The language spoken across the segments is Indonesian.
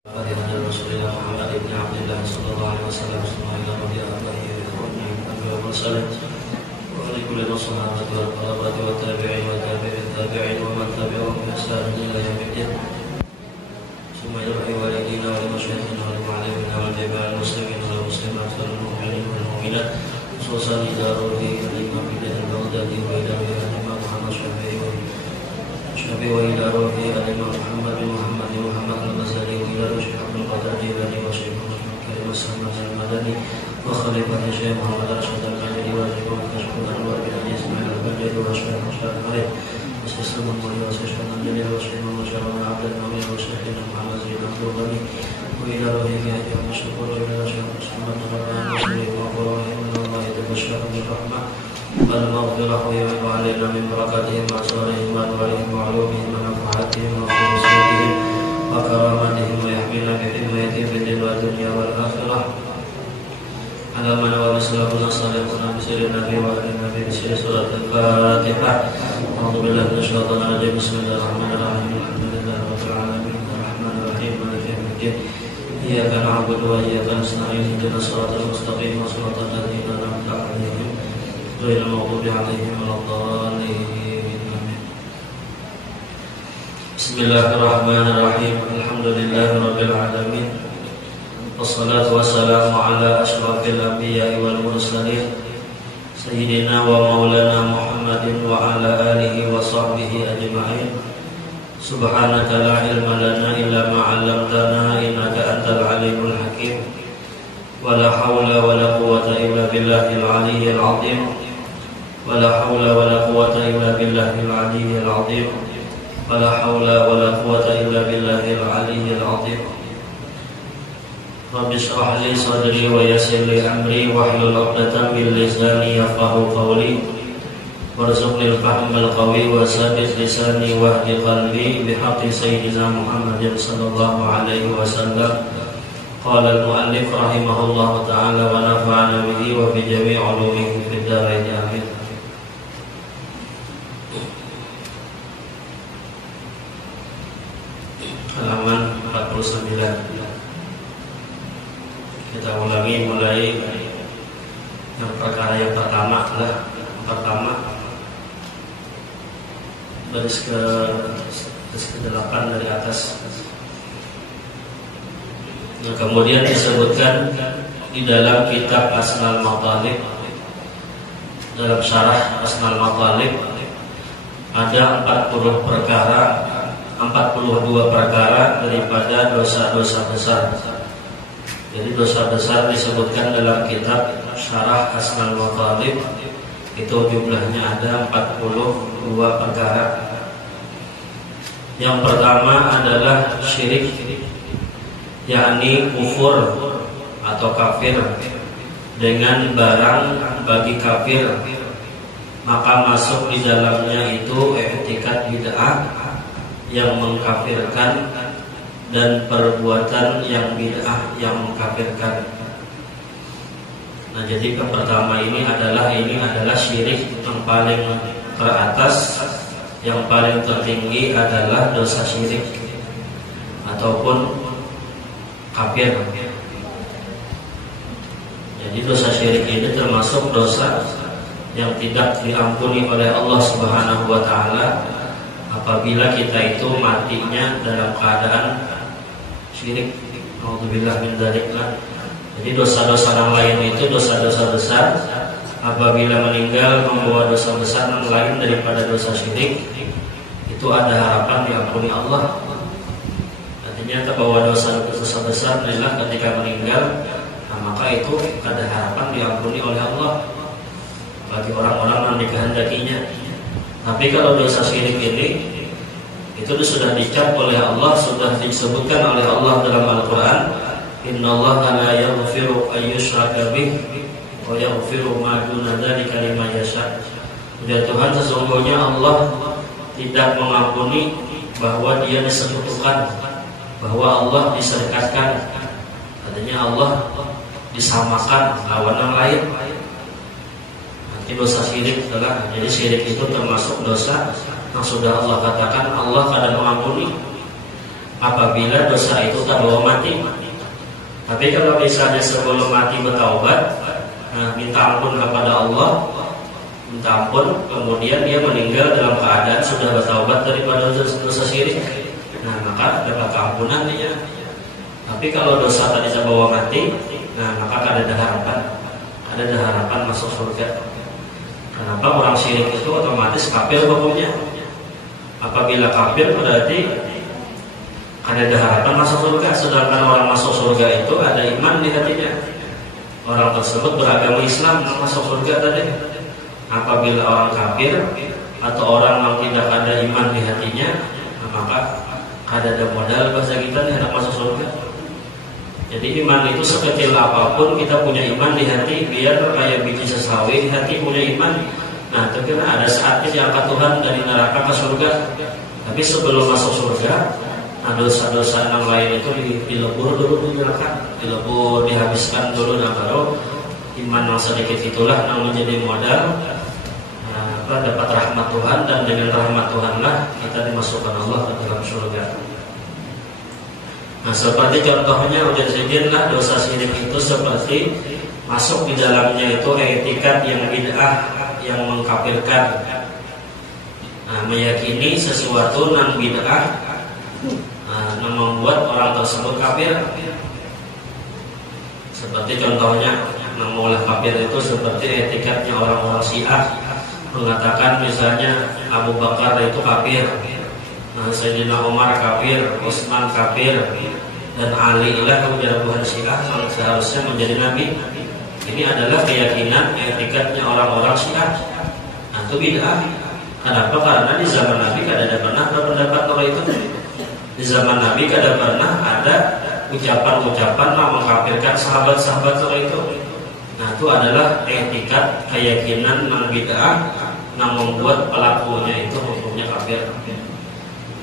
Rasulullah Muhammad ibn Abdullah sallallahu alaihi wasallam ila rabbihi wa sallam wa li kulli sahabati wal qarabati wa tabi'in wa tabi'in tabi'in wa man tabi'ahum bi ihsan ila yaumiddin. Summa yuhi walidina wa masyayikhina wa mu'allimina wa jami'al muslimin wal muslimat wal mu'minin wal mu'minat khususan ila ruhi al-imam al-Baghdadi wa ila al-imam Muhammad Syafi'i wa ila ruhi al-imam Muhammad bin Muhammad al-Ghazali wa ila ruhi Abdul Qadir Jilani wa Syekh Muhammad Karim As-Samad al-Madani wa khalifah Syekh Muhammad Rashid al-Qadiri wa Syekh Muhammad Anwar bin Ali Ismail al-Qadiri wa Syekh Muhammad Khalid wa Syekh Sulaiman wa Syekh Al-Jali wa Syekh Muhammad Syarwan Abdul Mu'min wa Syekh Muhammad Zain Abdul Ghani wa ila ruhi Haji Ahmad Syukur wa ila Syekh Muhammad Nawawi wa qawli Allah yatabashsharu bi rahmah wal maghfirah wa yu'inu alaina min barakatihim wa asrarihim wa anwarihim wa ulumihim wa nafahatihim wa khususatihim wa karamatihim wa yahmilna bi himayatihim fid dunya wal akhirah ala man wa sallallahu sallallahu bi sirri nabi wa ala nabi bi sirri surat al-fatihah. A'udzu billahi minasy syaithanir rajim. Bismillahirrahmanirrahim. Alhamdulillahi rabbil alamin arrahmanir rahim maliki yaumiddin. Iyyaka na'budu wa iyyaka nasta'in ihdinas siratal mustaqim siratal ladzina an'amta 'alaihim ghairil maghdubi 'alaihim waladdallin. Bismillahirrahmanirrahim. Alhamdulillahi rabbil alamin. Wassalatu wassalamu ala asyrafil anbiya'i wal mursalin sayyidina wa maulana Muhammadin wa ala alihi wa sahbihi ajma'in. Subhanaka la ilma lana illa ma 'allamtana innaka antal alimul hakim. Wa la haula wa la quwwata illa billahil aliyyil 'azim. Wa la haula wa la quwwata illa billahil aliyyil 'azim. Wa la haula wa la quwwata illa billahil aliyyil 'azim. Rabbi shrah li sadri wa yassir li amri wahlul 'uqdatam min lisani yafqahu qawli warzuqni al-fahmal qawi wa sabbit lisani wahdi qalbi bihaqqi sayyidina Muhammadin sallallahu alaihi wasallam. Qala al-muallif rahimahullahu ta'ala wa nafa'ana bihi wa bi jami' ulumihi fid dharain amin. Halaman 49. Kita ulangi mulai yang perkara yang pertama adalah baris ke-8 dari atas. Nah, kemudian disebutkan di dalam kitab Asnal Matalib, dalam syarah Asnal Matalib ada 42 perkara daripada dosa-dosa besar. Jadi dosa besar disebutkan dalam kitab Syarah Asnal Matalib itu jumlahnya ada 42 perkara. Yang pertama adalah syirik, yakni kufur atau kafir dengan barang bagi kafir, maka masuk di dalamnya itu i'tikad bid'ah yang mengkafirkan dan perbuatan yang bid'ah yang mengkafirkan. Nah, jadi yang pertama ini adalah syirik yang paling teratas, yang paling tertinggi adalah dosa syirik ataupun kafir. Jadi dosa syirik ini termasuk dosa yang tidak diampuni oleh Allah Subhanahu wa taala apabila kita itu matinya dalam keadaan syirik. Alhamdulillah min dzalik. Jadi dosa-dosa yang lain itu dosa-dosa besar. Apabila meninggal membawa dosa besar yang lain daripada dosa syirik, itu ada harapan diampuni Allah. Artinya terbawa dosa-dosa besar adalah ketika meninggal, nah maka itu ada harapan diampuni oleh Allah bagi orang-orang yang dikehendakinya. Tapi kalau dosa syirik ini itu sudah dicap oleh Allah, sudah disebutkan oleh Allah dalam Al-Quran, innallaha la yaghfiru an yushraka bih wa yaghfiru ma duna dzalika liman yasha. Ya Tuhan, sesungguhnya Allah tidak mengampuni bahwa dia disekutukan, bahwa Allah diserikatkan. Artinya Allah disamakan lawan yang lain. Nanti dosa syirik adalah, jadi syirik itu termasuk dosa yang sudah Allah katakan Allah kadang mengampuni. apabila dosa itu tak bawa mati. Tapi kalau misalnya sebelum mati bertaubat, minta ampun kepada Allah, minta ampun, kemudian dia meninggal dalam keadaan sudah bertaubat daripada dosa syirik, nah maka dapat keampunan dia. Tapi kalau dosa tadi bawa mati, nah maka ada harapan masuk surga. Kenapa? Orang syirik itu otomatis kafir hukumnya. Apabila kafir berarti ada harapan masuk surga. Sedangkan orang masuk surga itu ada iman di hatinya. Orang tersebut beragama Islam masuk surga tadi. Apabila orang kafir atau orang yang tidak ada iman di hatinya, maka ada modal bahasa kita nih hendak masuk surga. Jadi iman itu sekecil apapun kita punya iman di hati, biar kayak biji sesawi, hati punya iman. Nah itu kira ada saatnya diangkat Tuhan dari neraka ke surga. Tapi sebelum masuk surga, dosa-dosa yang lain itu dilebur dulu di neraka, dihabiskan dulu, nah baru iman yang sedikit itulah yang menjadi modal dapat rahmat Tuhan, dan dengan rahmat Tuhanlah kita dimasukkan Allah ke dalam surga. Nah seperti contohnya udah lah, dosa syirik itu seperti masuk di dalamnya itu etikat yang bid'ah, yang mengkafirkan. Nah, meyakini sesuatu yang bid'ah, yang membuat orang tersebut kafir. Seperti contohnya yang mulai kafir itu seperti etikatnya orang-orang Syiah, mengatakan misalnya Abu Bakar itu kafir, Sayyidina Umar kafir, Utsman kafir, dan Ali lah jagoan Syiah yang seharusnya menjadi nabi. Ini adalah keyakinan etikatnya orang-orang Syiah. Nah, itu bid'ah. Kenapa? Karena di zaman Nabi kada pernah berpendapat orang itu. Di zaman Nabi kada pernah ada ucapan-ucapan yang mengkafirkan sahabat-sahabat orang itu. Nah, itu adalah etikat keyakinan yang bid'ah yang membuat pelakunya itu hukumnya kafir.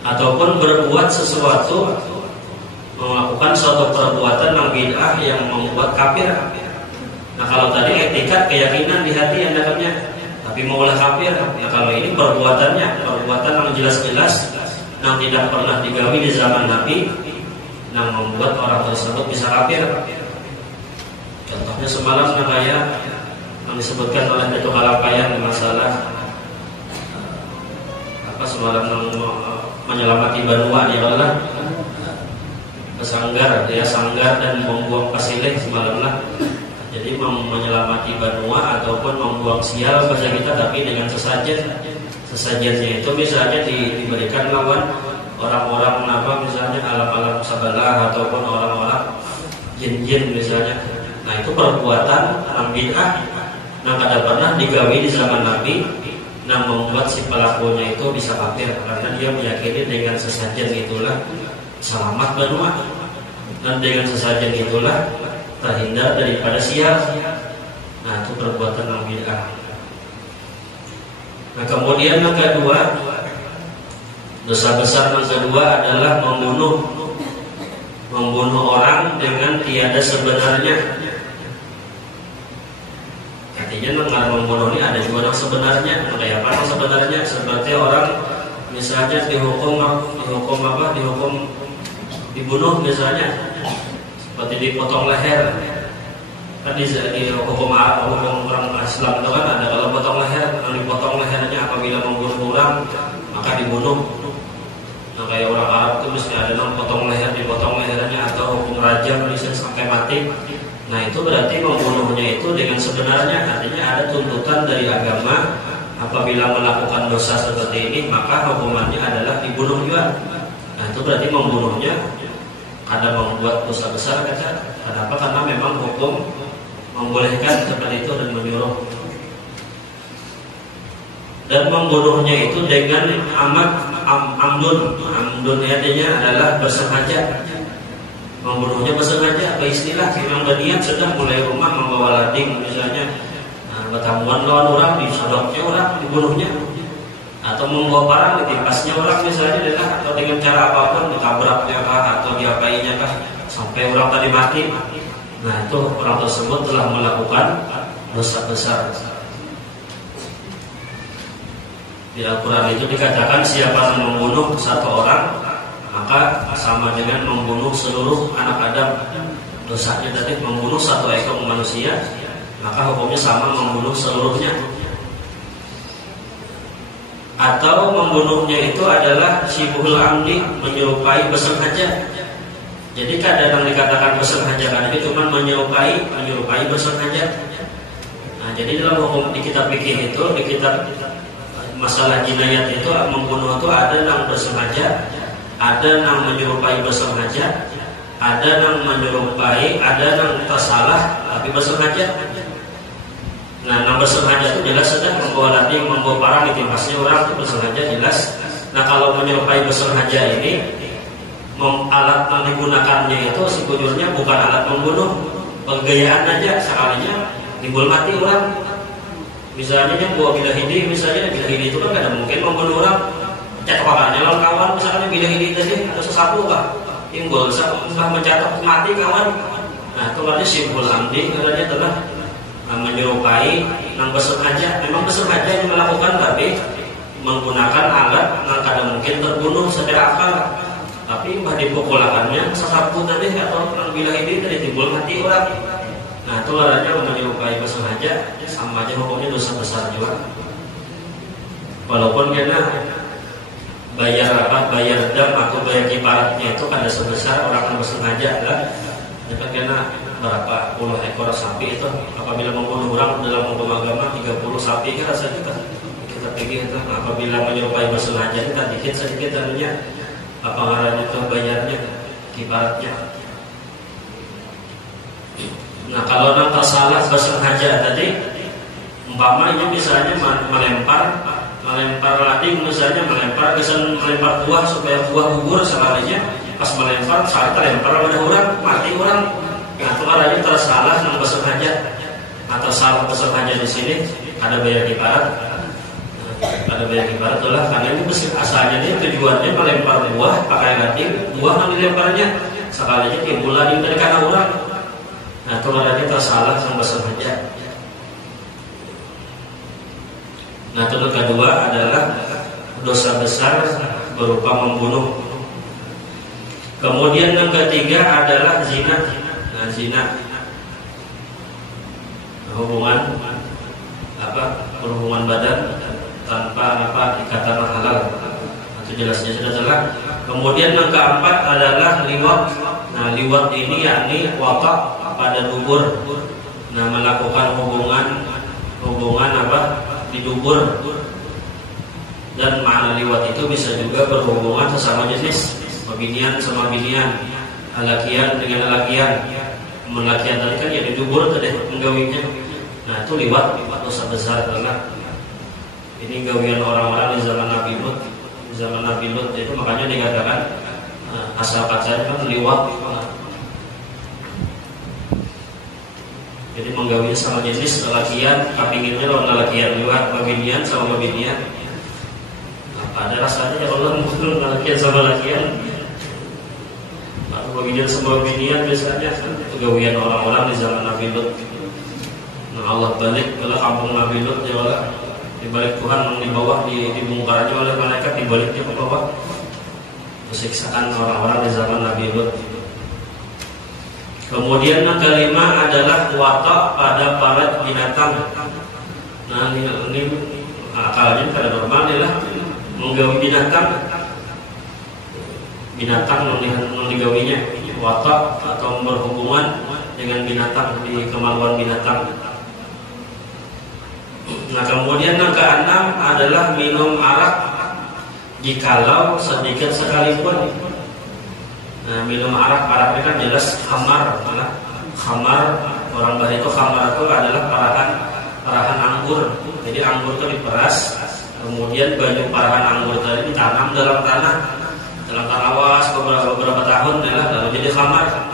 Ataupun berbuat sesuatu, melakukan suatu perbuatan yang bid'ah yang membuat kafir. Nah kalau tadi etikat keyakinan di hati yang dalamnya, tapi maulah kafir. Nah kalau ini perbuatan yang jelas-jelas yang tidak pernah digawi di zaman Nabi, yang membuat orang tersebut bisa kafir. Contohnya semalam kayak yang disebutkan oleh Datuk Halapayan masalah semalam menyelamati Banua, dia adalah sanggar dan membuang pasilih semalam lah. Jadi menyelamati Banua ataupun membuang sial bahasa kita, tapi dengan sesajennya itu misalnya diberikan lawan orang-orang misalnya alam-alam sabalah ataupun orang-orang jin-jin misalnya. Nah itu perbuatan yang bid'ah yang kada pernah digawi di zaman Nabi, yang membuat si pelakunya itu bisa kafir karena dia meyakini dengan sesajen itulah selamat Banua, dan dengan sesajen itulah terhindar daripada sial. Nah itu perbuatan yang bid'ah. Nah kemudian yang kedua, dosa besar yang kedua adalah membunuh orang dengan tiada sebenarnya. Artinya dengan membunuh ini ada juga yang sebenarnya. Kayak apa yang sebenarnya? Seperti orang misalnya dihukum dibunuh misalnya, seperti dipotong leher. Kan di hukum orang Islam itu kan ada kalau potong leher, kalau dipotong lehernya apabila membunuh orang maka dibunuh. Nah kayak orang Arab itu misalnya ada yang potong lehernya atau hukum rajam misalnya sampai mati. Nah itu berarti membunuhnya itu dengan sebenarnya, artinya ada tuntutan dari agama apabila melakukan dosa seperti ini maka hukumannya adalah dibunuh juga. Nah itu berarti membunuhnya ada membuat dosa besar kan? Kenapa? Karena memang hukum membolehkan seperti itu dan menyuruh. Dan membunuhnya itu dengan amdun artinya adalah bersengaja. Membunuhnya bersengaja, istilah memang berniat sedang mulai rumah membawa lading misalnya, bertamuan lawan orang, disodoknya orang, dibunuhnya, atau membawa barang ditimpasnya orang misalnya, atau dengan cara apapun ditabraknya kah atau diapainya kah sampai orang tadi mati. Nah itu orang tersebut telah melakukan dosa besar. Di Al-Quran itu dikatakan siapa yang membunuh satu orang maka sama dengan membunuh seluruh anak Adam. Dosanya tadi membunuh satu ekor manusia, maka hukumnya sama membunuh seluruhnya. Atau membunuhnya itu adalah syibhul amdi, menyerupai bersengaja. Jadi kadang dikatakan bersengaja karena itu cuma menyerupai bersengaja. Nah, jadi dalam hukum di kitab fikih itu, di kitab masalah jinayat itu, membunuh itu ada yang bersengaja, ada yang menyerupai bersengaja, ada yang menyerupai, ada yang tersalah tapi bersengaja. Nah, yang bersengaja itu jelas sudah membawa lading, membawa parang, ditimpasnya orang itu bersengaja jelas. Nah, kalau menyerupai bersengaja ini, alat yang digunakannya itu sebetulnya bukan alat membunuh, penggayaan aja, sekalinya timbul mati orang. Misalnya bawa bilah hidi, misalnya bilah hidi itu kan tidak mungkin membunuh orang. Cekwakannya lawan kawan, misalnya bilah hidi tadi ada sesuatu kah? Timbul, setelah mencatat mati kawan. Nah, itu artinya syibhul amdi, katanya telah menyerupai yang bersengaja. Memang bersengaja yang melakukan, tapi menggunakan alat yang kadang mungkin terbunuh secara akal. Tapi mbah dipukulakannya sesapu tadi atau bilah ini tadi timbul mati orang. Nah, itu laranya menyerupai bersengaja, sama aja hukumnya dosa besar juga. Walaupun karena bayar dam atau bayar kiparatnya itu kan sebesar orang yang bersengaja lah. Dapat kena berapa puluh ekor sapi itu apabila membunuh orang dalam hukum agama 30 sapi kan rasanya kita pikir itu apabila menyerupai bersengaja itu kan sedikit tentunya apa ngarannya itu bayarnya kiparatnya. Nah, kalau yang tersalah bersengaja tadi umpamanya misalnya melempar lading, misalnya melempar buah supaya buah gugur, sekalinya pas melempar saat terlempar pada orang mati orang. Nah, itu arahnya tersalah yang bersengaja atau salah bersengaja di sini ada bayar kiparat. Ada banyak ibarat itulah karena ini asalnya dia tujuannya melempar buah pakai lading, buah yang dilemparnya sekalinya timbul lading dari kanan orang. Nah, itu arahnya tersalah yang bersengaja. Nah, itu kedua adalah dosa besar berupa membunuh. Kemudian yang ketiga adalah zina. Nah, zina berhubungan badan tanpa ikatan halal. Itu jelasnya sudah jelas. Kemudian yang keempat adalah liwat. Nah, liwat ini yakni waqa pada dubur. Nah, melakukan hubungan di dubur. Dan makna liwat itu bisa juga berhubungan sesama jenis, binian sama binian, alakian dengan alakian. Melakian tadi kan ya di dubur tadi menggawinya. Nah, itu liwat dosa besar karena ini gawian orang-orang di zaman Nabi Lut. Di zaman Nabi Lut itu makanya dikatakan asal katanya kan liwat. Jadi menggawinya sama jenis lelakian, kapinginnya lawan lelakian juga, babinian sama babinian. Ada rasanya ya Allah mungkin lelakian sama lelakian. Atau babinian sama babinian biasanya itu gawian orang-orang di zaman Nabi Lut. Nah, Allah balik ke kampung Nabi Lut ya Allah. Di balik Tuhan di bawah dibongkarnya oleh malaikat, di baliknya ke bawah siksaan orang-orang di zaman Nabi Lut. Kemudian yang kelima adalah waqa pada palet binatang. Nah, ini akalnya kada normal adalah menggawi binatang yang digawinya waqa atau berhubungan dengan binatang di kemaluan binatang. Nah, kemudian yang keenam adalah minum arak jikalau sedikit sekalipun. Nah, minum arak ini kan jelas khamar. Khamar orang Bali itu khamar itu adalah parahan anggur. Jadi anggur itu diperas, kemudian banyak parahan anggur tadi ditanam dalam tanah awas beberapa tahun lalu jadi khamar.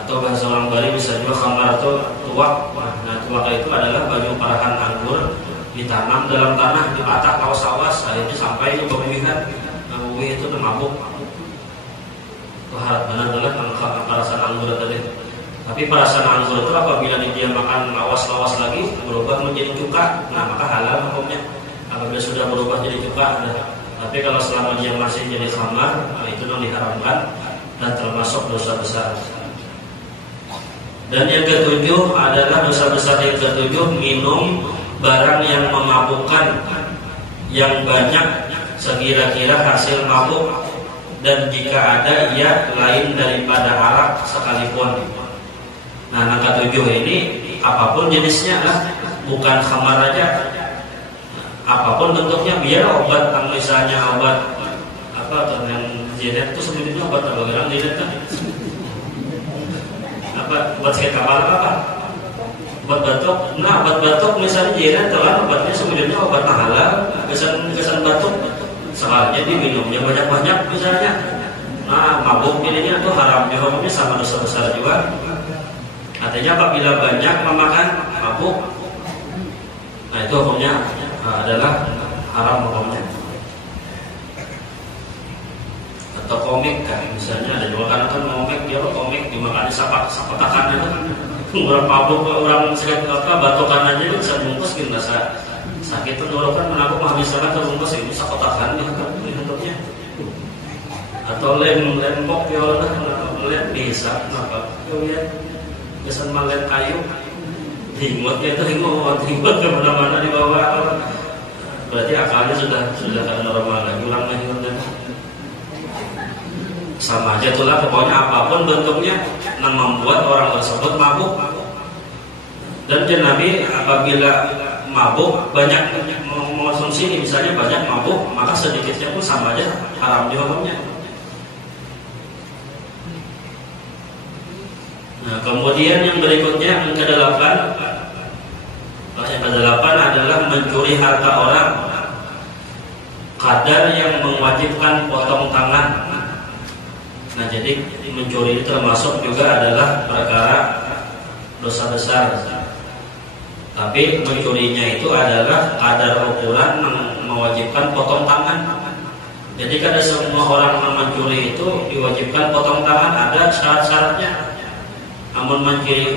Atau bahasa orang Bali bisa juga khamar atau tuak. Nah, tuak itu adalah banyak parahan anggur ditanam dalam tanah, dipatak awas-awas akhirnya sampai ke pemilihan. Nah, itu mabuk. Harapan adalah parasan anggur tadi. Tapi parasan anggur itu apabila dia makan lawas-lawas lagi berubah menjadi cuka, nah maka halal hukumnya. Apabila sudah berubah jadi cuka, Tapi kalau selama dia masih jadi khamar, itu yang diharamkan dan termasuk dosa besar. Dan yang ketujuh adalah dosa besar yang ketujuh, minum barang yang memabukkan yang banyak sekira-kira hasil mabuk, dan jika ada ia lain daripada arak sekalipun. Nah, angka 7 ini apapun jenisnya lah, bukan khamar aja, apapun bentuknya, biar obat, misalnya obat apa yang jenet itu sebenarnya obat apa gelang jenet kan? Apa obat sakit kepala apa? Obat batuk. Nah, obat batuk misalnya jenet telan obatnya sebenarnya obat halal, kesan batuk sekalinya diminumnya banyak-banyak misalnya. Nah, mabuk jadinya itu haram, hukumnya sama dosa besar juga. Artinya apabila banyak memakan mabuk, nah itu hukumnya adalah haram hukumnya. Atau komik kan, misalnya ada juga kan komik, dia komik dimakan sapatakan itu orang mabuk, orang sakit apa batukan aja bisa bungkus gitu, rasa sakit itu dulu kan menabuk misalkan terbungkus ini sapatakan bentuknya. Atau lempok ya lah, lem bisa kenapa? Kemudian kesan malen kayu, hingot ya itu hingot kemana-mana di bawah. Berarti akalnya sudah tidak normal lagi, ulang lagi sama aja tulah, pokoknya apapun bentuknya yang membuat orang tersebut mabuk. Dan Nabi apabila mabuk banyak mengonsumsi ini, misalnya banyak mabuk, maka sedikitnya pun sama aja haram hukumnya. Nah, kemudian yang berikutnya yang ke-8 adalah mencuri harta orang kadar yang mewajibkan potong tangan. Nah, jadi mencuri itu termasuk juga adalah perkara dosa besar. Tapi mencurinya itu adalah kadar ukuran yang mewajibkan potong tangan. Jadi kada semua orang yang mencuri itu diwajibkan potong tangan, ada syarat-syaratnya. Namun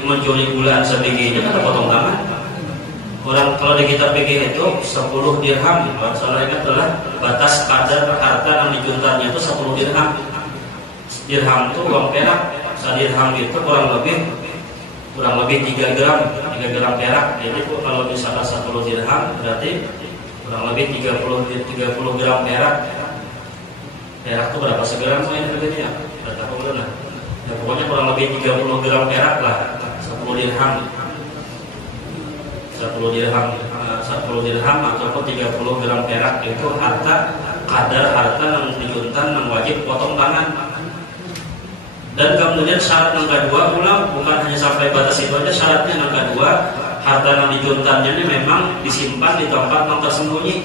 mencuri bulan sebegini kan potong tangan. Orang kalau di kitab fikih itu 10 dirham, soalnya ingat adalah batas kadar harta yang dijuntarnya itu 10 dirham. Dirham itu uang perak, dirham itu kurang lebih 3 gram perak. Jadi kalau misalnya 10 dirham berarti kurang lebih 30 gram perak. Perak itu berapa segram ini harganya? Berapa bulan lah? Ya, pokoknya kurang lebih 30 gram perak lah, 10 dirham. 10 dirham ataupun 30 gram perak itu kadar harta yang dijuntan yang wajib potong tangan. Dan kemudian syarat yang kedua pula bukan hanya sampai batas itu aja, syaratnya yang kedua harta yang dijuntannya ini memang disimpan di tempat yang tersembunyi,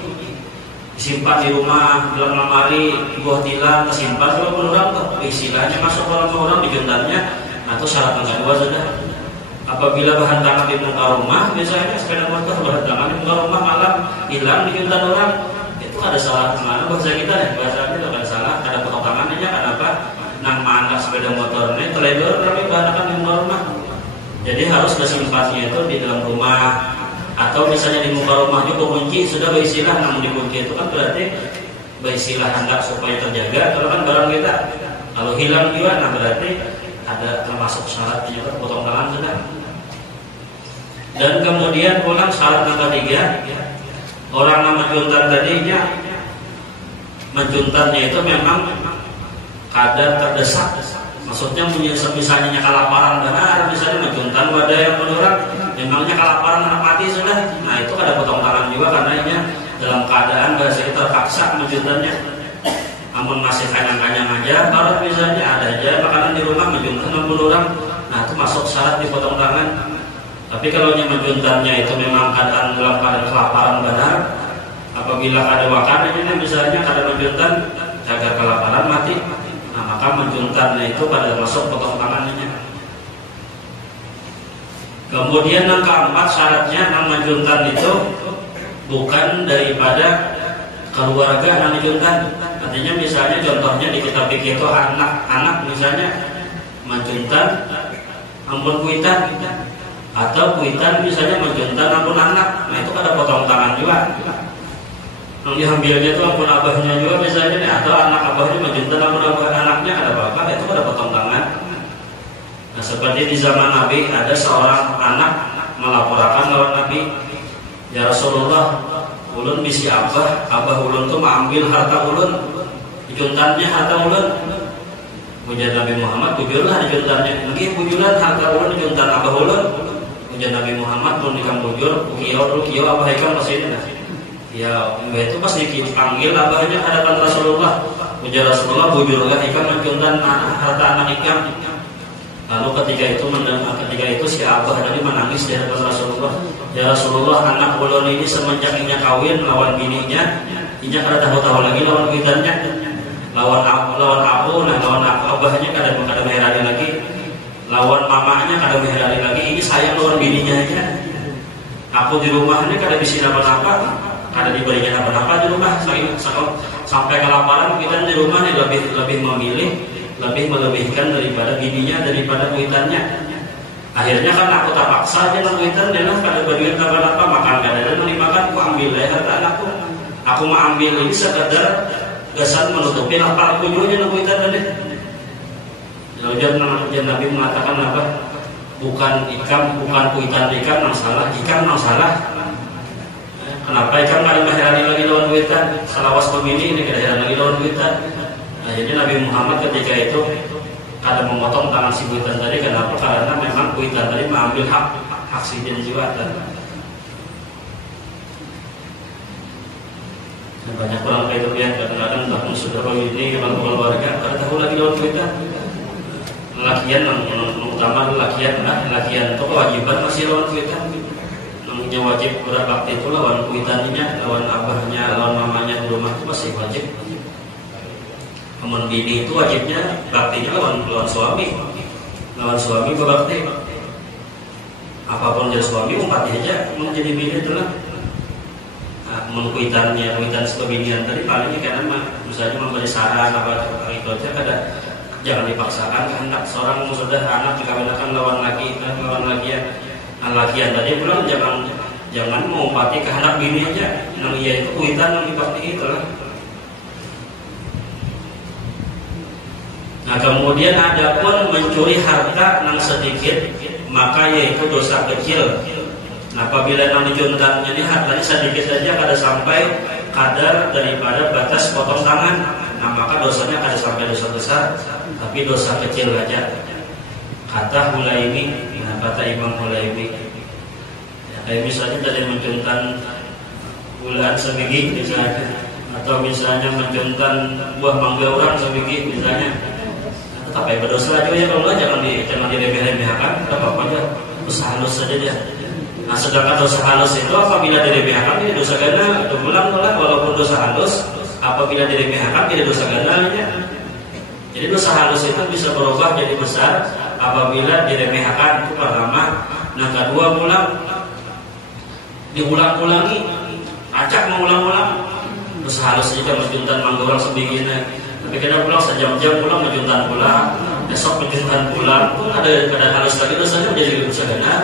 disimpan di rumah, dalam lemari, di bawah tilam, tersimpan. Kalau orang tuh istilahnya masuk orang dijuntannya, nah itu syarat yang kedua sudah. Apabila bahan tangan di muka rumah, misalnya sepeda motor bahan tangan di muka rumah malam hilang dijuntan orang, itu ada salah mana bahasa kita ya, bahasanya itu ada salah, ada potong tangannya. Kenapa? Nang mangga sepeda motornya teledor tapi bahan tangan di muka rumah. Jadi harus disimpannya itu di dalam rumah. Atau misalnya di muka rumah juga kunci sudah berisilah, namun dikunci itu kan berarti berisilah hendak supaya terjaga. Kalau kan barang kita kalau hilang juga, nah berarti ada termasuk syarat juga potong tangan sudah. Dan kemudian pulang syarat yang ketiga, orang yang menjuntan tadinya menjuntannya itu memang kadar terdesak. Maksudnya misalnya kelaparan benar, misalnya menjuntan wadah yang menurut memangnya kelaparan anak mati sudah. Nah itu ada potong tangan juga karena ini dalam keadaan bahasa kita terpaksa menjuntannya. Namun masih kanyang-kanyang aja, kalau misalnya ada aja makanan di rumah menjuntan 60 orang, nah itu masuk syarat dipotong tangan. Tapi kalau menjuntannya itu memang keadaan dalam keadaan kelaparan benar, apabila ada makanan ini misalnya kada menjuntan agar kelaparan mati, nah maka menjuntannya itu pada masuk potong tangannya. Kemudian yang keempat syaratnya yang menjuntan itu bukan daripada keluarga yang dijuntan. Artinya misalnya contohnya di kitab fikih itu anak misalnya menjuntan ampun kuitan, atau kuitan misalnya menjuntan ampun anak. Nah itu ada potong tangan juga. Diambilnya itu ampun abahnya juga misalnya nih, atau anak abahnya menjuntan ampun abah anaknya, ada apa-apa itu ada potong tangan. Nah seperti di zaman Nabi ada seorang anak melaporkan lawan Nabi, ya Rasulullah, ulun bisi abah ulun tuh mengambil harta ulun, juntannya harta ulun. Ujar Nabi Muhammad, bujurlah juntannya, nggih bujuran harta ulun juntan abah ulun. Ujar Nabi Muhammad, pun dikam bujur, kieu abah ikam kesini nah. Ya, itu pas dipanggil abahnya hadapan Rasulullah. Ujar Rasulullah, bujurlah ikam menjuntan harta anak ikam. Lalu ketika itu si abah tadi menangis di hadapan Rasulullah. Ya Rasulullah, anak ulun ini semenjak inya kawin lawan bininya, inya kada tahu lagi lawan kuitannya. Lawan aku, lawan abahnya kada meherani lagi. Lawan mamanya kada meherani lagi. Ini sayang lawan bininya aja. Aku di rumahnya kada bisa apa-apa. Ada diberikan apa-apa di rumah, sampai kelaparan kita di rumah nih lebih memilih, lebih melebihkan daripada bininya, daripada kuitannya. Akhirnya kan aku tak paksa aja nang kuitan, dia kada bagian apa-apa, makan kada ada makan, aku ambil ya harta anakku. Aku mau ambil ini sekadar gasan menutupi apa aku jualnya nang kuitan tadi. Lalu Nabi mengatakan apa? Bukan kuitan ikam nang salah, ikam nang salah. Kenapa ikan kada meherani lagi lawan kuitan? Salawas pemini ini kada heran lagi lawan kuitan. Akhirnya Nabi Muhammad ketika itu kada memotong tangan si kuitan tadi. Kenapa? Karena memang kuitan tadi mengambil hak si jiwa. Banyak orang kayak itu ya, kadang-kadang tak sudah ini kalau keluarga kada tahu lagi lawan kuitan. Lakian yang utama lakian itu kewajiban masih lawan kuitan. Yang wajib berbakti itu lawan kuitannya, lawan abahnya, lawan mamanya di rumah itu masih wajib. Namun bini itu wajibnya baktinya lawan suami berbakti. Apapun dia suami umpati aja menjadi bini itu lah. Kuitan sebinian tadi palingnya karena misalnya memberi saran apa itu aja kada, jangan dipaksakan kehendak seorang sudah anak dikawinkan lawan laki ya. Lakian tadi pulang jangan mengumpati kehendak bini aja. Nang iya itu kuitan yang dibakti itu lah. Nah kemudian ada pun mencuri harta nang sedikit, maka yaitu dosa kecil. Nah apabila nang dijuntannya ini hartanya sedikit saja kada sampai kadar daripada batas potong tangan, nah maka dosanya kada sampai dosa besar, tapi dosa kecil aja. Kata Hulaimi, kata Imam Hulaimi, ya, kayak misalnya dari menjuntan bulan sebiji misalnya, atau misalnya menjuntan buah mangga orang sebiji misalnya, tapi berdosa aja ya kalau jangan diremeh-remehkan, apa-apa aja, dosa halus saja dia. Nah sedangkan dosa halus itu apabila diremehkan dia dosa ganda, itu ulang walaupun dosa halus, apabila diremehkan dia dosa ganda aja. Jadi dosa halus itu bisa berubah jadi besar apabila diremehkan, itu pertama. Nah kedua diulang-ulangi, acak mengulang-ulang. Dosa halus juga menjuntan mangga orang sebegini, tapi kadang pulang sejam-jam pulang menjuntan pulang, besok menjuntan pulang, itu ada keadaan halus lagi dosanya menjadi dosa ganda.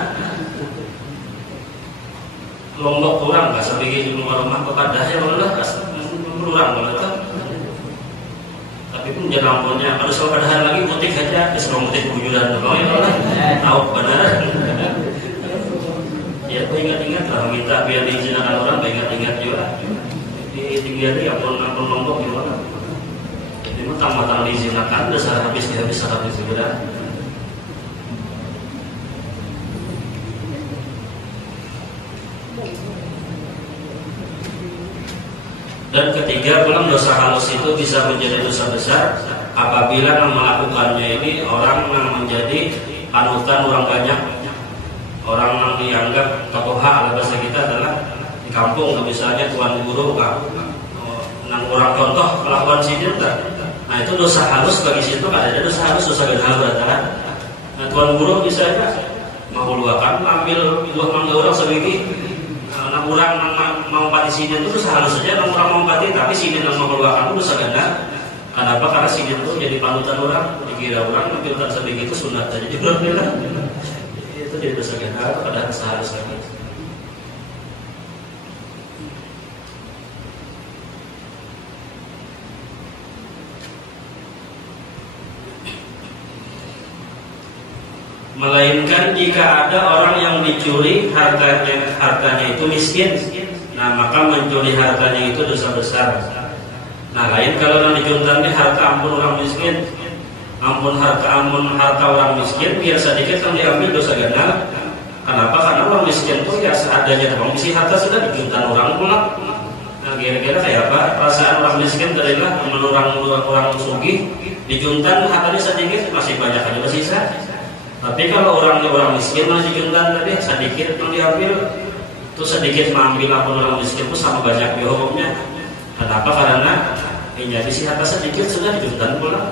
Lombok kurang nggak sebegini rumah kepada ya Allah kurang banget kan. Tapi pun jangan lampunya, kalau soal keadaan lagi mutik aja, disuruh mutik bujuran doang ya Allah, tahu benar. Ya aku ingat-ingat lah, minta biar diizinkan orang, ingat-ingat juga. Tinggal di ampun Lombok gimana? Jadi matang-matang diizinkan, udah habis juga. Dan ketiga, pulang dosa halus itu bisa menjadi dosa besar apabila yang melakukannya ini orang yang menjadi panutan orang banyak, orang yang dianggap tokoh hak bahasa kita adalah di kampung misalnya tuan guru, nang orang contoh melakukan sidin. Nah itu dosa halus bagi situ, ada dosa halus, dosa genal berantara. Nah tuan guru misalnya menghuluakan ambil buah mangga orang sebiji. Nang orang mau pati sidin itu seharusnya saja nang orang mau pati, tapi sidin yang mau keluarkan itu dosa ganda. Kenapa? Karena sidin itu jadi panutan orang, dikira orang menuntan sedikit itu sunat saja juga bilang. Itu jadi dosa ganda, padahal seharusnya. Melainkan jika ada orang yang dicuri hartanya itu miskin, nah maka mencuri hartanya itu dosa besar. Nah lain kalau orang dijuntan harta ampun orang miskin, ampun harta orang miskin biar sedikit yang diambil dosa genap. Kenapa? Karena orang miskin itu ya seadanya, orang miskin harta sudah dijuntan orang pula. Nah kira-kira kayak apa perasaan orang miskin adalah orang sugih dijuntan hartanya sedikit masih banyak aja sisa. Tapi kalau orang miskin masih juntan tadi sedikit yang diambil, itu sedikit mengambil ampun orang miskin itu sama banyak hukumnya. Kenapa? Karena jadi si harta sedikit sudah dijuntan pula.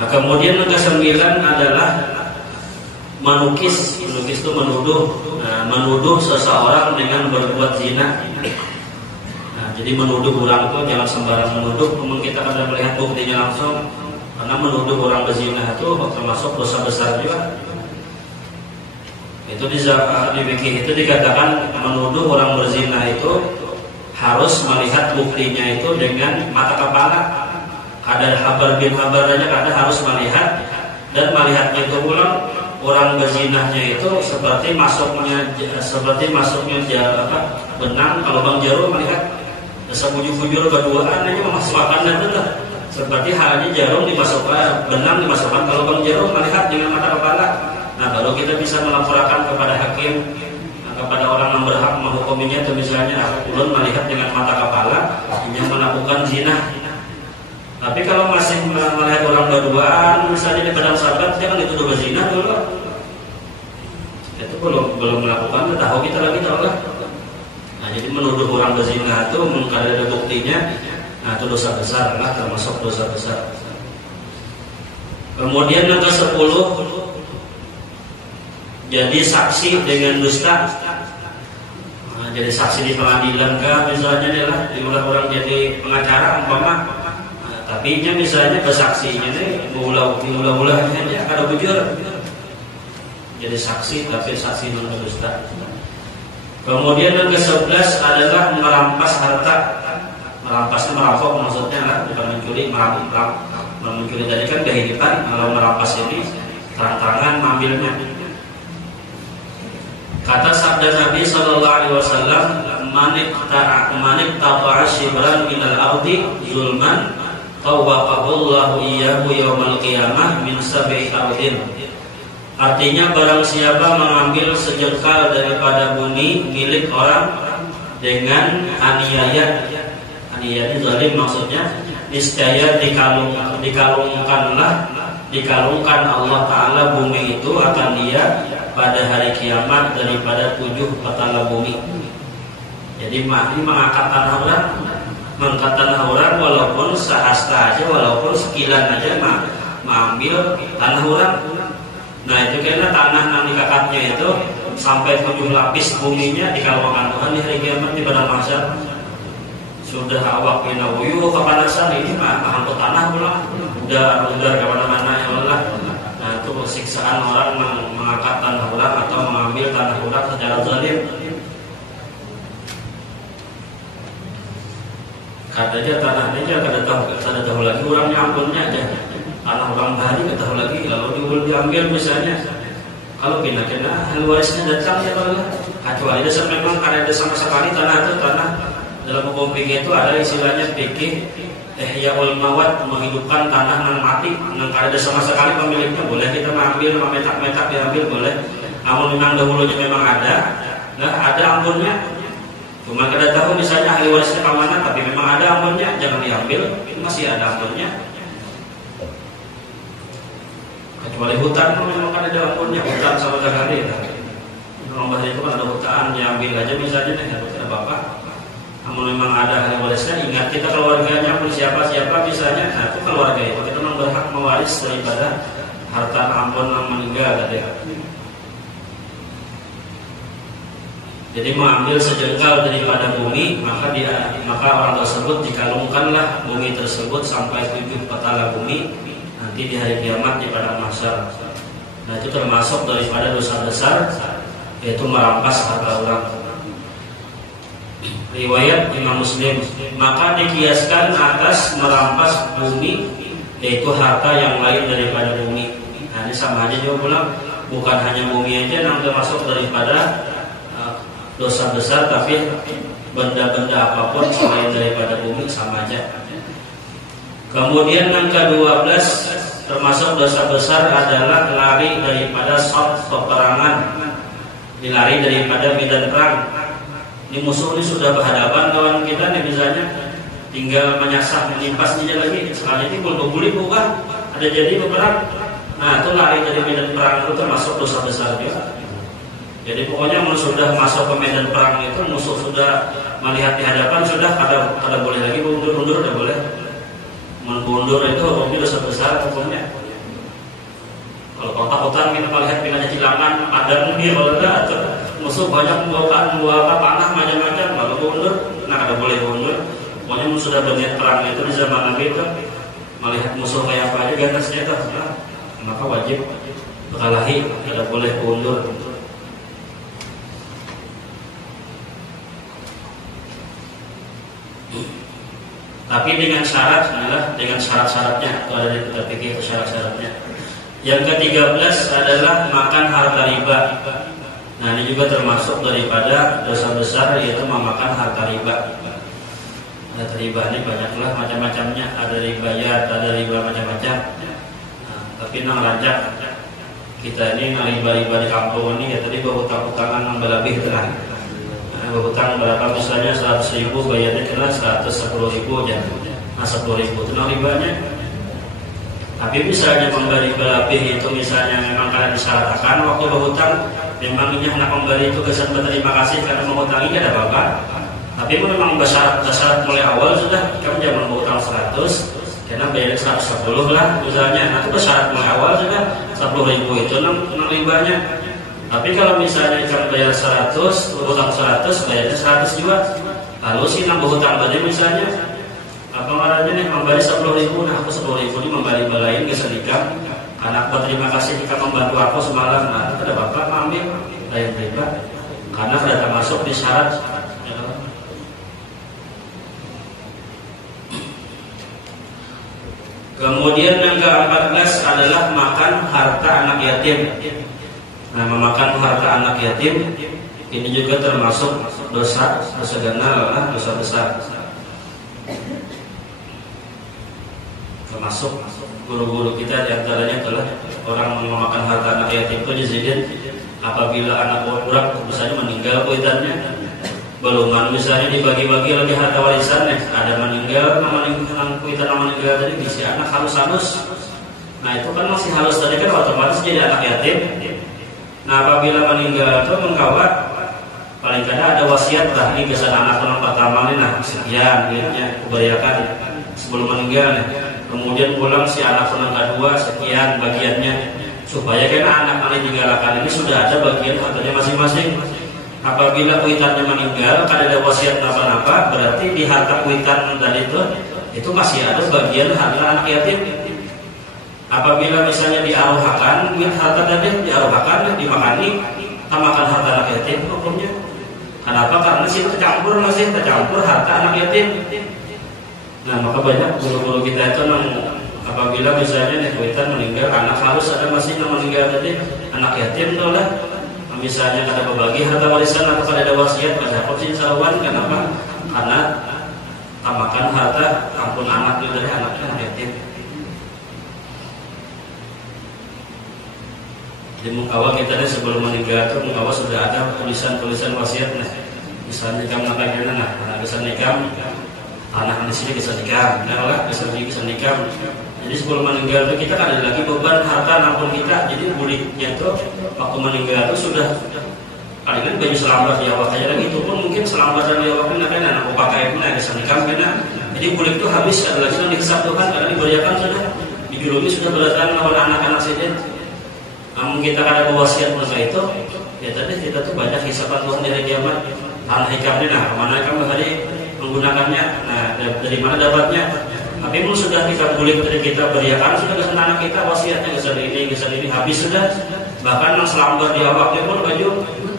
Nah kemudian yang ke-9 adalah menukis itu menuduh seseorang dengan berbuat zina. Nah, jadi menuduh orang itu jangan sembarang menuduh, namun kita akan melihat buktinya langsung. Karena menuduh orang berzina itu termasuk dosa besar juga. Itu di fikih itu dikatakan menuduh orang berzina itu harus melihat buktinya itu dengan mata kepala. Ada habar bin habarnya karena harus melihat, dan melihatnya itu pulang orang berzinahnya itu seperti masuknya benang kalau bang jarum melihat sebujur-bujur berduaan aja memasukkan itu lah. Seperti halnya jarum dimasukkan, benang dimasukkan kalau bang jarum melihat dengan mata kepala. Nah baru kita bisa melaporkan kepada hakim, kepada orang yang berhak menghukuminya. Atau misalnya ulun melihat dengan mata kepala yang melakukan zina. Tapi kalau masih melihat orang berduaan, misalnya di padang sabat, jangan dituduh berzina dulu. Itu belum melakukan, tahu kita lagi tahu lah. Nah jadi menuduh orang berzina itu mungkin ada buktinya. Nah itu dosa besar lah, termasuk dosa besar. Kemudian yang ke-10, jadi saksi dengan dusta. Nah, jadi saksi di pengadilan kah misalnya adalah diulah orang jadi pengacara umpama. Nah, tapi misalnya kesaksinya nih ulah-ulahnya dia kada bujur. Jadi saksi tapi saksi non dusta. Kemudian yang ke-11 adalah merampas harta. Merampasnya merampok maksudnya lah, bukan mencuri. Mencuri tadi kan kehidupan, kalau merampas ini terang-terangan mengambilnya. Kata sabda Nabi SAW, manik taba'a shibran minal ardi zulman tawwaqahullahu iyyahu yawmal qiyamah min sab'i ardin. Artinya barang siapa mengambil sejengkal daripada bumi milik orang dengan aniaya ini zalim maksudnya, niscaya dikalungkan Allah Ta'ala bumi itu akan dia pada hari kiamat daripada 7 petala bumi. Jadi ini mengangkat tanah orang walaupun sehasta aja, walaupun sekilan aja mengambil tanah orang. Nah itu karena tanah yang dikakatnya itu sampai 7 lapis buminya dikalungkan Tuhan di hari kiamat di padang mahsyar. Sudah awak kena wuyuh kepanasan ini mah angkut tanah pula udah kemana-mana ya Allah. Nah itu siksaan orang mengangkat tanah orang atau mengambil tanah orang secara zalim. Katanya tanahnya aja kada tahu lagi orangnya ampunnya aja. Tanah orang bahari kada tahu lagi lalu diambil misalnya. Kalau kena ahli warisnya datang ya Allah. Kecuali desa memang kada ada sama sekali tanah itu tanah. Dalam hukum fikih itu ada istilahnya fikih ihyaul mawat, menghidupkan tanah yang mati yang kada ada sama sekali pemiliknya. Boleh kita mengambil, metak-metak diambil boleh. Namun memang dahulunya memang ada, nggak ada ampunnya. Cuma kada tahu misalnya ahli warisnya ke mana, tapi memang ada ampunnya, jangan diambil, masih ada ampunnya. Kecuali hutan memang kan ada ampunnya, hutan sama sekali. Orang bahasa itu kan ada hutan, diambil aja misalnya nih, ada bapak. Namun memang ada ahli warisnya, ingat kita keluarganya pun siapa-siapa misalnya, nah itu keluarga itu kita memang berhak mewaris daripada harta ampun yang meninggal tadi. Jadi mengambil sejengkal daripada bumi, maka orang tersebut dikalungkanlah bumi tersebut sampai 7 petala bumi nanti di hari kiamat di padang mahsyar. Nah itu termasuk daripada dosa besar, yaitu merampas harta orang. Riwayat Imam Muslim, maka dikiaskan atas merampas bumi yaitu harta yang lain daripada bumi. Nah, ini sama aja juga pulang, bukan hanya bumi aja yang termasuk daripada dosa besar, tapi benda-benda apapun selain daripada bumi sama aja. Kemudian yang ke-12 termasuk dosa besar adalah lari daripada shaf peperangan, dilari daripada medan perang. Ini musuh ini sudah berhadapan kawan kita nih, misalnya tinggal menyasar menimpas dia lagi, sekali ini bulbuli bukan ada jadi berperang. Nah, itu lari dari medan perang itu termasuk dosa besar juga. Jadi pokoknya sudah masuk ke medan perang itu, musuh sudah melihat di hadapan, sudah kada boleh lagi mundur-mundur, tidak boleh. Mundur itu hukumnya dosa besar hukumnya. Kalau kota-kota kita melihat pinanya Cilangan, ada nih kalau ada musuh banyak membawa panah macam-macam, lalu mundur, nah kada boleh mundur. Pokoknya sudah berniat perang itu di zaman Nabi itu, melihat musuh kayak apa aja ganasnya itu, nah, maka wajib berkalahi, tidak boleh mundur. Tapi dengan syarat adalah dengan syarat-syaratnya, itu ada di kitab fikih itu syarat-syaratnya. Yang ke-13 adalah makan harta riba. Nah, ini juga termasuk daripada dosa besar, yaitu memakan harta riba. Harta riba ini banyaklah macam-macamnya, ada riba ya, ada riba macam-macam. Nah, tapi nang rancak kita ini nang riba-riba di kampung ini ya tadi berhutang-hutangan nang berlebih itu lah. Berhutang berapa misalnya 100.000 bayarnya kena 110.000 aja. Nah 10.000 itu nang ribanya. Tapi misalnya memberi berlebih itu misalnya memang karena disyaratkan waktu berhutang, memang ini hendak memberi itu kesan berterima kasih karena menghutangi tidak apa-apa. Tapi memang bersyarat mulai awal sudah kamu jangan berhutang 100, karena bayar 110 lah misalnya. Nah itu bersyarat mulai awal sudah 10.000 itu nang ribanya. Tapi kalau misalnya kamu bayar 100, berhutang 100, bayarnya 100 juga. Lalu sih nang berhutang tadi misalnya apa namanya nih memberi 10.000, nah aku 10.000 ini memberi balain ke sedikit karena aku terima kasih jika membantu aku semalam. Nah itu ada bapak ambil lain riba karena sudah termasuk di syarat. Kemudian yang ke-14 adalah makan harta anak yatim. Nah, memakan harta anak yatim ini juga termasuk dosa ganal, dosa besar. Termasuk guru-guru kita diantaranya adalah orang memakan harta anak yatim itu dijadikan apabila anak orang misalnya meninggal kuitannya belum misalnya dibagi-bagi lagi harta warisan ada meninggal kuitan meninggal tadi diisi anak halus-halus. Nah itu kan masih halus tadi kan otomatis jadi anak yatim. Nah apabila meninggal itu mengkawat paling kadang ada wasiat lah ini biasa anak pertama ini nah sekian duitnya kebanyakan sebelum meninggal kemudian pulang si anak kedua sekian bagiannya supaya kan anak ditinggalkan ini sudah ada bagian hartanya masing-masing. Apabila kuitannya meninggal kada ada wasiat apa-apa berarti di harta kuitan tadi itu masih ada bagian harta anak yatim. Apabila misalnya diaruhakan, harta tadi diaruhakan, dimakani, makan harta anak yatim hukumnya. Kenapa? Karena situ masih tercampur harta anak yatim. Nah maka banyak guru-guru kita itu apabila misalnya kuitan meninggal, anak harus ada masih yang meninggal tadi, anak yatim tuh lah. Misalnya ada berbagi harta warisan atau ada wasiat, ada opsi saluan. Kenapa? Karena makan harta ampun anak itu dari anaknya anak yatim. Di mengawal kita sebelum meninggal itu mengawal sudah ada tulisan wasiat. Nah, misalnya nikah mengatakan nah bisa nikah anak di sini bisa nikah, nah bisa nikah. Jadi sebelum meninggal itu kita ada lagi beban harta nampun kita. Jadi buliknya itu waktu meninggal itu sudah palingan baju selambar di awak aja lagi itu pun mungkin selambar dan di awak kan anak pakai pun ada bisa nikah karena jadi bulik itu habis ada lagi yang dikesap Tuhan karena diberikan sudah di biologi sudah berdatang oleh anak-anak saja. Namun kita ada wasiat mereka itu, ya tadi kita tuh banyak hisapan Tuhan dari kiamat. Tanah hikamnya, nah mana kamu hari menggunakannya, nah dari mana dapatnya? Tapi pun sudah kita boleh dari kita beriakan sudah kesan anak kita wasiatnya kesan ini habis sudah. Bahkan yang selambar di awaknya pun baju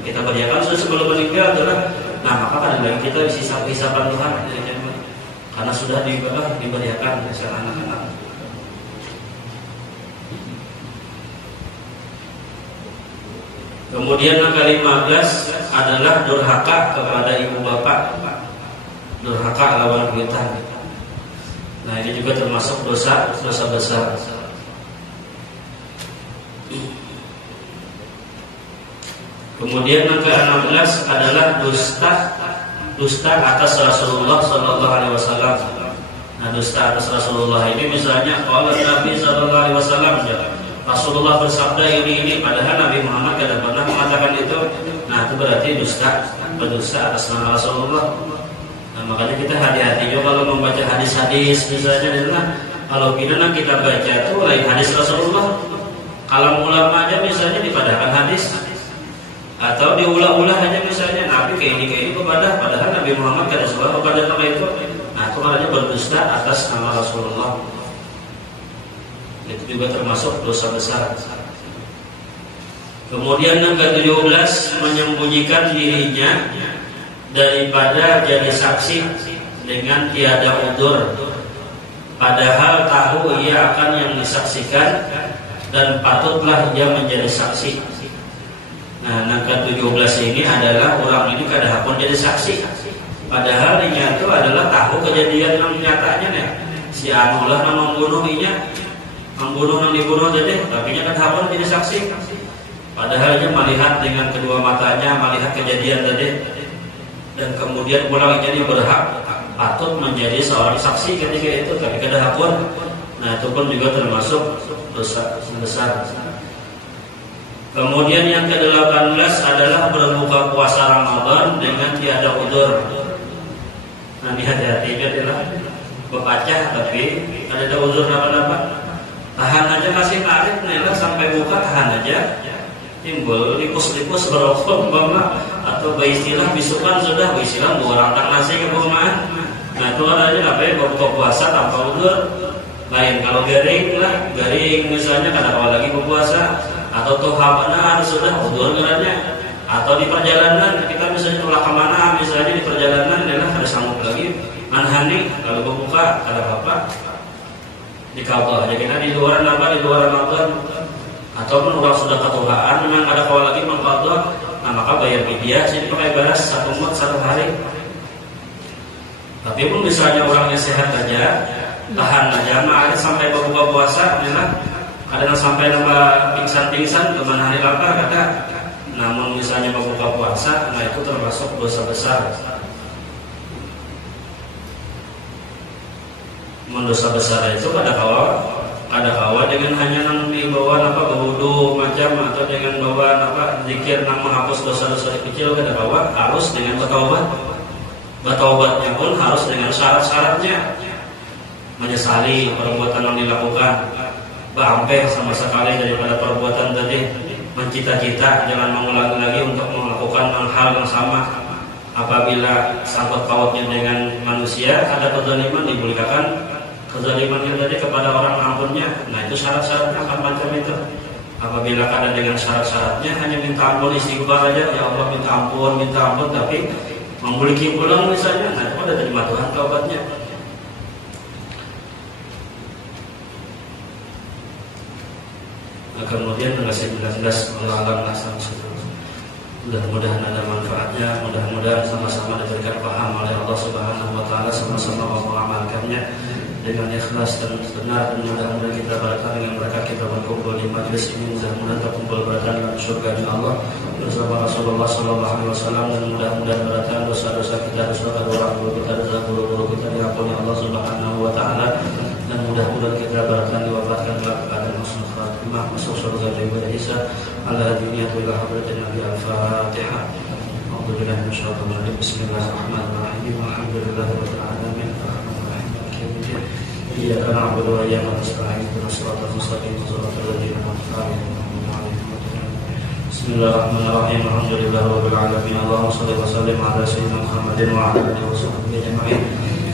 kita beriakan sudah sebelum meninggal adalah. Nah maka pada lagi kita di hisapan Tuhan dari kiamat karena sudah diberiakan kesan anak-anak. Kemudian angka 15 adalah durhaka kepada ibu bapak, durhaka lawan hutang. Nah, ini juga termasuk dosa besar. Kemudian angka 16 adalah dusta atas Rasulullah Sallallahu Alaihi Wasallam. Nah, dusta atas Rasulullah ini misalnya kalau Nabi Sallallahu Alaihi Wasallam, Rasulullah bersabda ini, padahal Nabi Muhammad tidak pernah mengatakan itu. Nah, itu berarti berdusta atas nama Rasulullah. Nah, makanya kita hati-hati juga kalau membaca hadis-hadis misalnya. Nah, kalau kita baca itu lain hadis Rasulullah. Kalau ulama aja misalnya dipadahkan hadis, atau diulang-ulang aja misalnya Nabi kayak ini padahal Nabi Muhammad tidak suka kepada nama itu. Nah, itu makanya berdusta atas nama Rasulullah. Itu juga termasuk dosa besar. Kemudian yang ke-17, menyembunyikan dirinya daripada jadi saksi dengan tiada udzur, padahal tahu ia akan yang disaksikan dan patutlah ia menjadi saksi. Nah, yang ke-17 ini adalah orang ini kadang pun jadi saksi, padahal ini itu adalah tahu kejadian yang nyatanya nih. Si anu lah yang membunuh yang dibunuh tadi, tapi nya kadang pun jadi saksi. Padahal dia melihat dengan kedua matanya, melihat kejadian tadi, dan kemudian pulang jadi berhak patut menjadi seorang saksi ketika itu, tapi kadang pun. Nah, itu pun juga termasuk dosa besar. Kemudian yang ke-18 adalah berbuka puasa Ramadan dengan tiada udzur. Nah, hati-hati adalah berpacah tapi ada udzur apa-apa. Tahan aja masih narik nih sampai buka, tahan aja. Timbul lipus-lipus berokok umpama, atau beristilah bisukan sudah beristilah dua rantang nasi ke rumah. Nah, itu aja apa ya, berbuka puasa tanpa udzur. Lain kalau garing misalnya kada awal lagi berpuasa, atau tuh benar sudah udzur gerannya, atau di perjalanan kita misalnya pulang kemana, misalnya di perjalanan adalah ada sanggup lagi manhani kalau berbuka ada apa di kawal aja kita di luar Ramadan, ataupun orang sudah ketuhaan memang ada kawal lagi mengqadha, nah maka bayar fidyah sih pakai baras 1 mut 1 hari. Tapi pun misalnya orangnya sehat aja, tahan aja mah sampai berbuka puasa memang ada yang sampai nambah pingsan teman hari lapar kata. Namun misalnya berbuka puasa, nah itu termasuk dosa besar. Dosa besar itu pada kawa dengan hanya bawa berwudu macam, atau dengan bawa zikir menghapus dosa-dosa kecil, kada kawa harus dengan bertaubat. Bertaubatnya pun harus dengan syarat-syaratnya, menyesali perbuatan yang dilakukan, berampeh sama sekali daripada perbuatan tadi, mencita-cita jangan mengulangi lagi untuk melakukan hal yang sama. Apabila sangkut pautnya dengan manusia ada kezaliman, dibolehkan kezaliman yang tadi kepada orang ampunnya. Nah, itu syarat-syaratnya akan macam itu. Apabila ada dengan syarat-syaratnya hanya minta ampun istighfar aja, ya Allah minta ampun, tapi memiliki pulang misalnya, nah itu ada terima Tuhan taubatnya. Nah, kemudian mengasih jelas melalang asam seterusnya. Mudah-mudahan ada manfaatnya, mudah-mudahan sama-sama diberikan paham oleh Allah Subhanahu wa taala, sama-sama mengamalkannya dengan ikhlas dan benar, dan mudah-mudahan kita berkah dengan berkah kita berkumpul di majlis ini, mudah-mudahan terkumpul berkah dengan surga Allah bersama Rasulullah sallallahu alaihi wasallam, dan mudah-mudahan berkah dosa-dosa kita, dosa orang tua kita, dosa guru-guru kita diampuni Allah Subhanahu wa taala, dan mudah-mudahan kita berkah diwafatkan dalam keadaan husnul khatimah, masuk surga dengan hisab ala dunia ila hadratin Nabi al-Fatihah. Alhamdulillah masyaallah. Bismillahirrahmanirrahim. Alhamdulillahirabbil alamin. Iyyaka na'budu wa iyyaka nasta'in. Ihdinas siratal mustaqim. Shiratal ladzina an'amta 'alaihim. Bismillahirrahmanirrahim. Alhamdulillahirabbil alamin. Allahumma shalli wa sallim ala sayyidina Muhammadin wa ala alihi wa sahbihi ajma'in.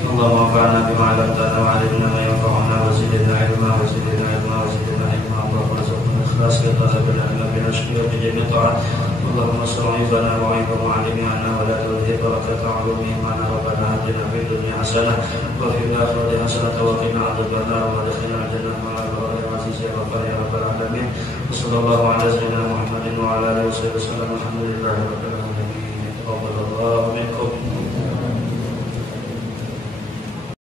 Allahumma anfa'na bima 'allamtana wa 'allimna ma yanfa'una wa zidna 'ilma wa zidna 'ilma wa zidna 'ilma. Allahumma arzuqna ikhlas wa tazawwadna bi nashri wa bi jami'i ta'at. Allahumma sallina wa 'allimna wa la tudhib barakata 'ulumina rabbana atina fid dunya hasanah wa fil akhirati hasanah wa qina adzabannar wa adkhilna al-jannata ma'al abrar ya aziz ya ghaffar ya rabb sallallahu ala sayyidina Muhammadin wa ala alihi wasallam. Alhamdulillahirabbil alamin. Taqabbalallahu minkum